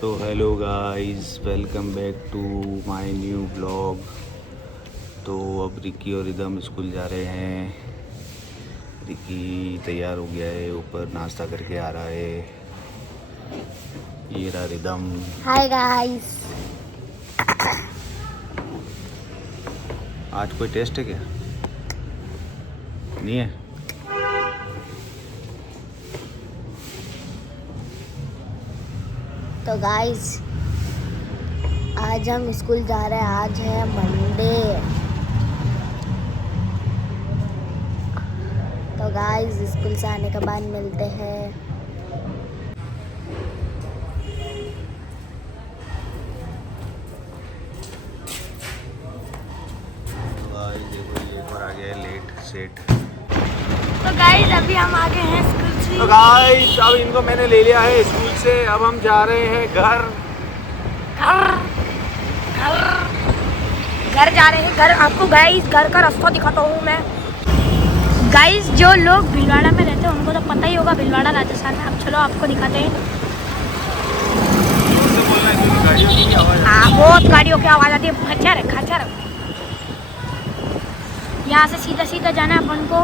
तो hello guys, welcome back to my new blog. तो अब रिकी और रिदम स्कूल जा रहे हैं। रिकी तैयार हो गया है, ऊपर नाश्ता करके आ रहा है। ये रहा रिदम। Hi guys. आज कोई टेस्ट है क्या? नहीं है। तो गाइस आज हम स्कूल जा रहे हैं। आज है मंडे। तो गाइस स्कूल से आने के बाद मिलते हैं। देखो ये एक बार आ गया है लेट सेट। तो गाइस अभी हम आ गए हैं स्कूल से। तो गाइस अब इनको मैंने ले लिया है स्कूल से। अब हम जा रहे हैं घर। घर जा रहे हैं। घर आपको गाइस घर का रास्ता दिखाता हूँ मैं। गाइस जो लोग भीलवाड़ा में रहते हैं उनको तो पता ही होगा, भीलवाड़ा राजस्थान में। अब चलो आपको दिखाते हैं। हाँ, बहुत गाड़ियों की आवाज़ आती है। खच्चर। यहाँ से सीधा सीधा जाना है अपन को।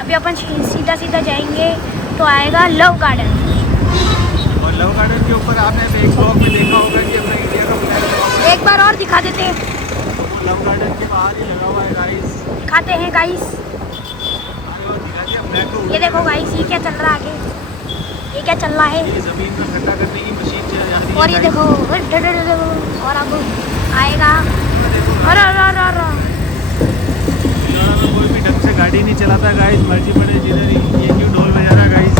अभी अपन सीधा जाएंगे तो आएगा लव गार्डन। और लव गार्डन के ऊपर आपने एक ब्लॉग में देखा होगा कि अपना इंडिया का फ्लैग एक बार और दिखा देते हैं। लव गार्डन के बाहर ही लगा हुआ है गाइस। दिखाते हैं गाइस। ये देखो गाइस, ये क्या चल रहा है आगे? ये क्या चल रहा है? ये जमीन पर ठंडा करने की मशीन चल रही है। और ये देखो और अब आएगा। अरे कोई भी ढंग से गाड़ी नहीं चलाता गाइस, मर्जी पड़े जिधर ही। ये क्यों ढोल बजा रहा गाइस?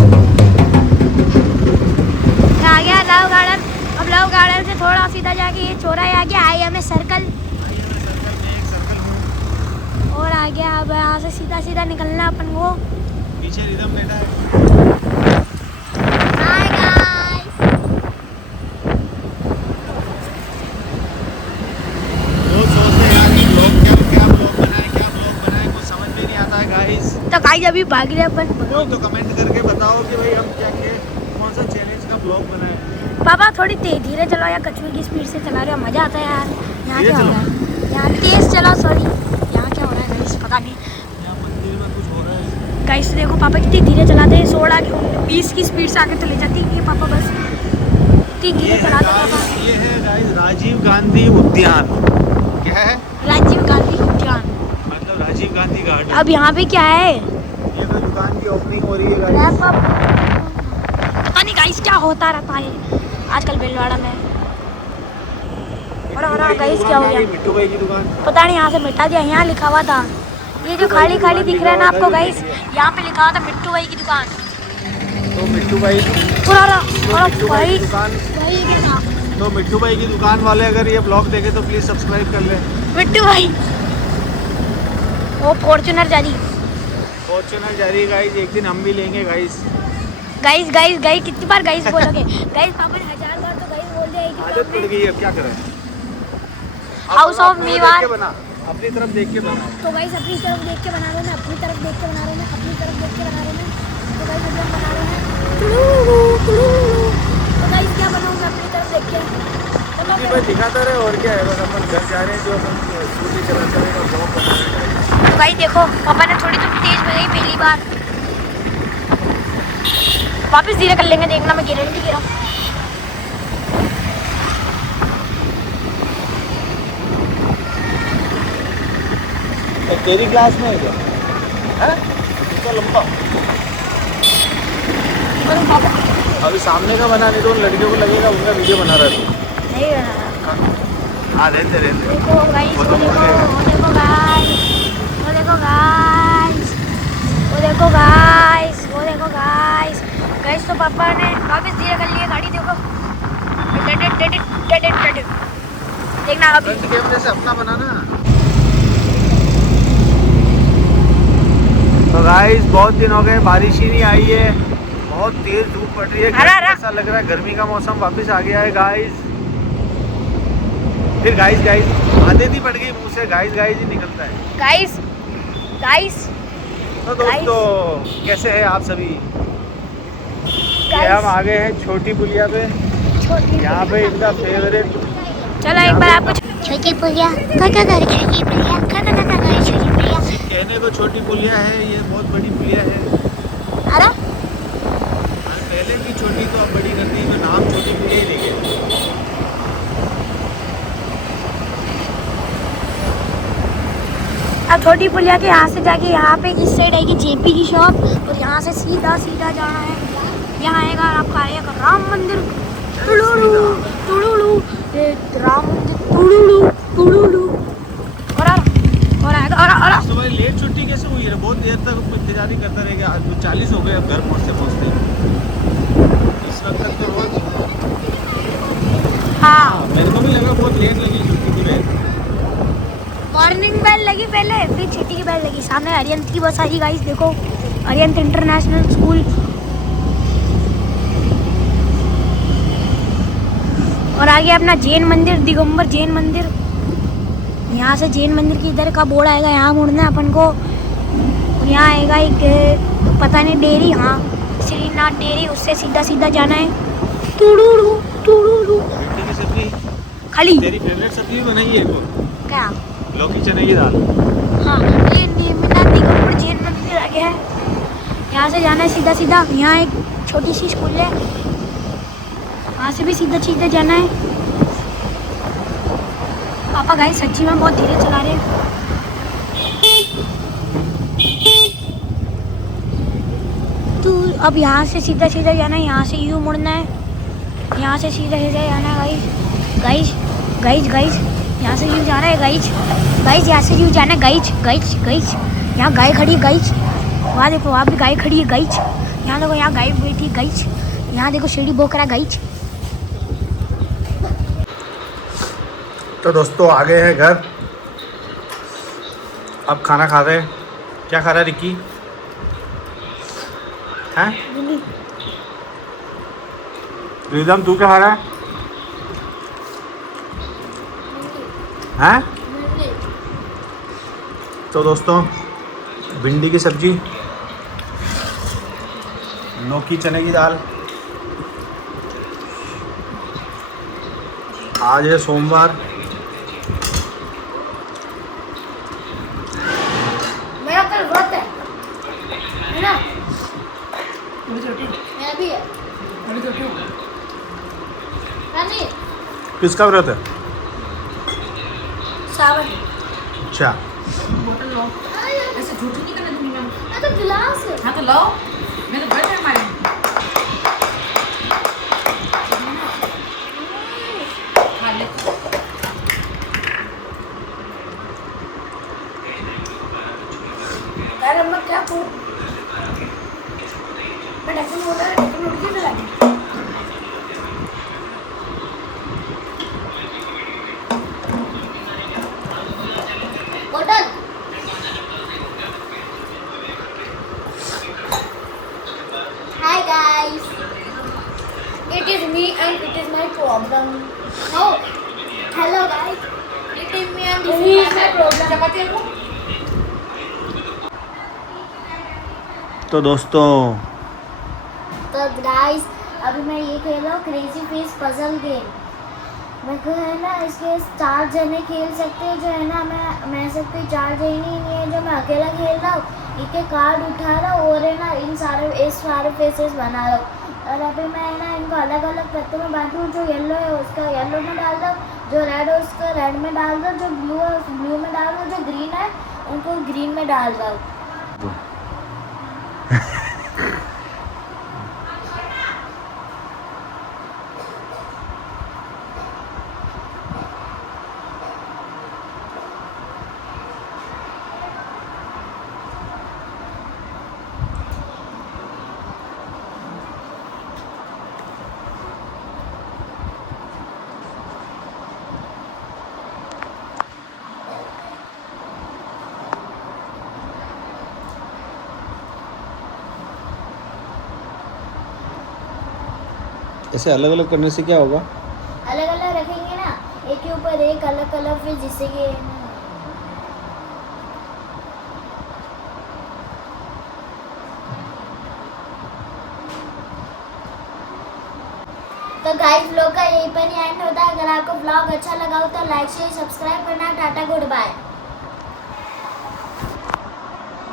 आ गया लव गार्डन। अब लव गार्डन से थोड़ा सीधा जाके ये चौराहे आ गया। IMA circle. और आ गया। अब यहाँ से सीधा निकलना अपन को। पीछे रिदम बैठा है। Hi guys. लोग सोचते हैं यार ये ब्लॉग क्या ब्लॉग बनाए कुछ समझ में नहीं आता है गाइस। तो गाइस अभी भाग रहे अपन। तो कमेंट करके बताओ कि भाई हम कौन सा चैलेंज का ब्लॉग बनाए। पापा थोड़ी धीरे चलाओ या कछुए की स्पीड से चला रहे हो, मजा आता है यार। यहाँ क्या हो रहा है? यहाँ तेज चलाओ। सॉरी, यहाँ क्या हो रहा है गाइस? पता नहीं। यहाँ मंदिर में कुछ हो रहा है गाइस देखो पापा कितनी धीरे चलाते हैं। 20 की स्पीड से आगे तो ले जाती है पापा। बस इतनी धीरे चलाते पापा। ये है गाइस राजीव गांधी उद्यान। क्या है? राजीव गांधी उद्यान मतलब राजीव गांधी गार्डन। अब यहाँ पे क्या है? ये तो दुकान की ओपनिंग हो रही है गाइस। पता नहीं गाइस क्या होता रहता है आजकल भीलवाड़ा में। और गाइस क्या हो गया? मिट्टू भाई की दुकान। पता नहीं, यहाँ से मिटा दिया। यहाँ लिखा हुआ था, ये जो खाली दिख रहा है ना आपको गाइस, यहाँ पे लिखा हुआ था मिट्टू भाई की दुकान। तो मिट्टू भाई भाई तो मिट्टू भाई की दुकान वाले अगर ये ब्लॉग देखे तो प्लीज सब्सक्राइब कर ले। मिट्टू भाई वो फॉर्च्यूनर जारी गाइस। एक दिन हम भी लेंगे गाइस। गाइस कितनी बार गाइस बोलोगे? गाइस पापा ने 1000 बार तो गाइस बोल दिया। आदत पड़ गई है, अब क्या करें। House of Mewar. अपनी तरफ देख के बना। तो गाइस अपनी तरफ देख के बना रहे हैं। अपनी तरफ देख के बना रहे हैं। तो गाइस हम बना रहे हैं। तो गाइस क्या बनाऊंगा अपनी तरफ देख के? भाई दिखाता रहे और क्या है। बस अपन घर जा रहे हैं, जो अपन स्कूटी चलाते रहेगा ब्लॉग बना रहे हैं। तो गाइस देखो पापा ने थोड़ी तो तेज बनाई पहली बार। वापस धीरे कर लेंगे, देखना मैं गारंटी दे रहा हूँ। तेरी क्लास में है क्या? है? इतना लंबा। अभी सामने का बना नहीं तो उन लड़कियों को लगेगा उनका वीडियो बना रहा है। नहीं बना। हाँ रहते देखो गाइस, वो तो बोल देगा। वो देखो गाइस। गाइस तो पापा ने वापस धीरे कर लिया गाड़ी। देखो देखना अभी। कैमरे से अपना बनाना। तो गाइस बहुत दिन हो गए, बारिश ही नहीं आई है। बहुत तेज धूप पड़ रही है। ऐसा लग रहा है गर्मी का मौसम वापस आ गया है गाइस। फिर गाइस आदत ही पड़ गई मुंह से। गाइस ही निकलता है। गाइस तो दोस्तों कैसे हैं आप सभी? ये हम आ गए हैं छोटी पुलिया पे। छोटी यहाँ पे इनका फेवरेट। चलो एक बार आपको छोटी पुलिया छोटी पुलिया छोटी पुलिया। कहने को छोटी पुलिया है, ये बहुत बड़ी पुलिया है। अरे पहले की छोटी तो अब बड़ी कर दी, तो नाम छोटी पुलिया ही देंगे। अब छोटी पुलिया के यहाँ से जाके यहाँ पे इस साइड आएगी जेपी की शॉप और यहाँ से सीधा सीधा जाना है। यहाँ आएगा आपका आएगा राम मंदिर तुड़ुड़ू तुड़ुड़ू, राम मंदिर तुड़ुड़ू तुड़ुड़ू और आएगा और तुम्हारी लेट छुट्टी कैसे हुई है? बहुत देर तक इंतजार ही करता रहेगा। आज तो 40 हो गए अब घर पहुँचते पहुँचते। इस वक्त तक तो रोज। हाँ मेरे को भी लगा बहुत लेट लगी छुट्टी की बेल। मॉर्निंग बेल लगी पहले, फिर छुट्टी की बेल लगी। सामने अरियंत की बस आई गाइस, देखो अरियंत इंटरनेशनल स्कूल। और आगे अपना जैन मंदिर, दिगंबर जैन मंदिर। यहाँ से जैन मंदिर की इधर का बोर्ड आएगा, यहाँ मुड़ना है अपन को। और यहाँ आएगा एक पता नहीं डेयरी, हाँ श्रीनाथ डेयरी, उससे सीधा सीधा जाना है। तुड़ुड़ू तुड़ुड़ू भिंडी की सब्जी खाली तेरी फेवरेट सब्जी भी बनाई है वो, क्या? लौकी चने की दाल। हाँ ये नेमिनाथ दिगंबर जैन मंदिर आगे है। यहाँ से जाना है सीधा सीधा। यहाँ एक छोटी सी स्कूल है, वहाँ से भी सीधा सीधा जाना है। पापा गाइस सच्ची में बहुत धीरे चला रहे हैं। तो अब यहाँ से सीधा सीधा जाना है, यहाँ से यूँ मुड़ना है, यहाँ से सीधा सीधा जाना है गाइस गाइस गाइस गाइस। यहाँ से यूँ जाना है गाइस गाइस, यहाँ से यूँ जाना है गाइस गाइस गाइस। यहाँ गाय खड़ी है गाइस, वहाँ देखो वहाँ भी गाय खड़ी है गाइस। यहाँ देखो यहाँ गाय बैठी है गाइस, यहाँ देखो सीढ़ी बोक रहा है गाइस। तो दोस्तों आ गए हैं घर, अब खाना खा रहे हैं। क्या खा रहा है रिक्की? हैं रिदम तू क्या खा रहा है? हैं? तो दोस्तों भिंडी की सब्जी, लौकी चने की दाल। आज है सोमवार। मेरा कल व्रत है ना? मेरा भी है। रानी किसका व्रत है? सावन। अच्छा बोतल लो, ऐसे झूठी नहीं करना दुनिया में। तो गिलास है। हाँ तो लो, मैं तो बड़े हमारे खा ले। यार अम्मा क्या पूछ, मैं ढक्कन बोल रहा है, ढक्कन उड़ के चला गया। बोतल Hi guys, it is me and it is my problem. Oh, hello guys, it is me and this is my problem. चपाती है वो? तो दोस्तों तो गाइस अभी मैं ये खेल रहा हूँ क्रेजी फेस पजल गेम। मेरे को है ना इसके 4 जने खेल सकते हैं, जो है ना मैं सबके 4 जने ही नहीं है, जो मैं अकेला खेल रहा हूँ। इनके कार्ड उठा रहा हूँ और है ना इस सारे फेसेस बना रहा हूँ। और अभी मैं है ना इनको अलग अलग पत्तों में बांटूँ। जो येलो है उसका येलो में डाल दो, जो रेड है उसका रेड में डाल दो, जो ब्लू है उस ब्लू में डाल दो, जो ग्रीन है उनको ग्रीन में डाल दो। ऐसे अलग अलग करने से क्या होगा? अलग अलग रखेंगे ना, एक के ऊपर एक अलग अलग, फिर जिससे कि तो गाइस व्लॉग का यहीं पर ही एंड होता है। अगर आपको व्लॉग अच्छा लगा हो तो लाइक शेयर सब्सक्राइब करना। Tata good bye.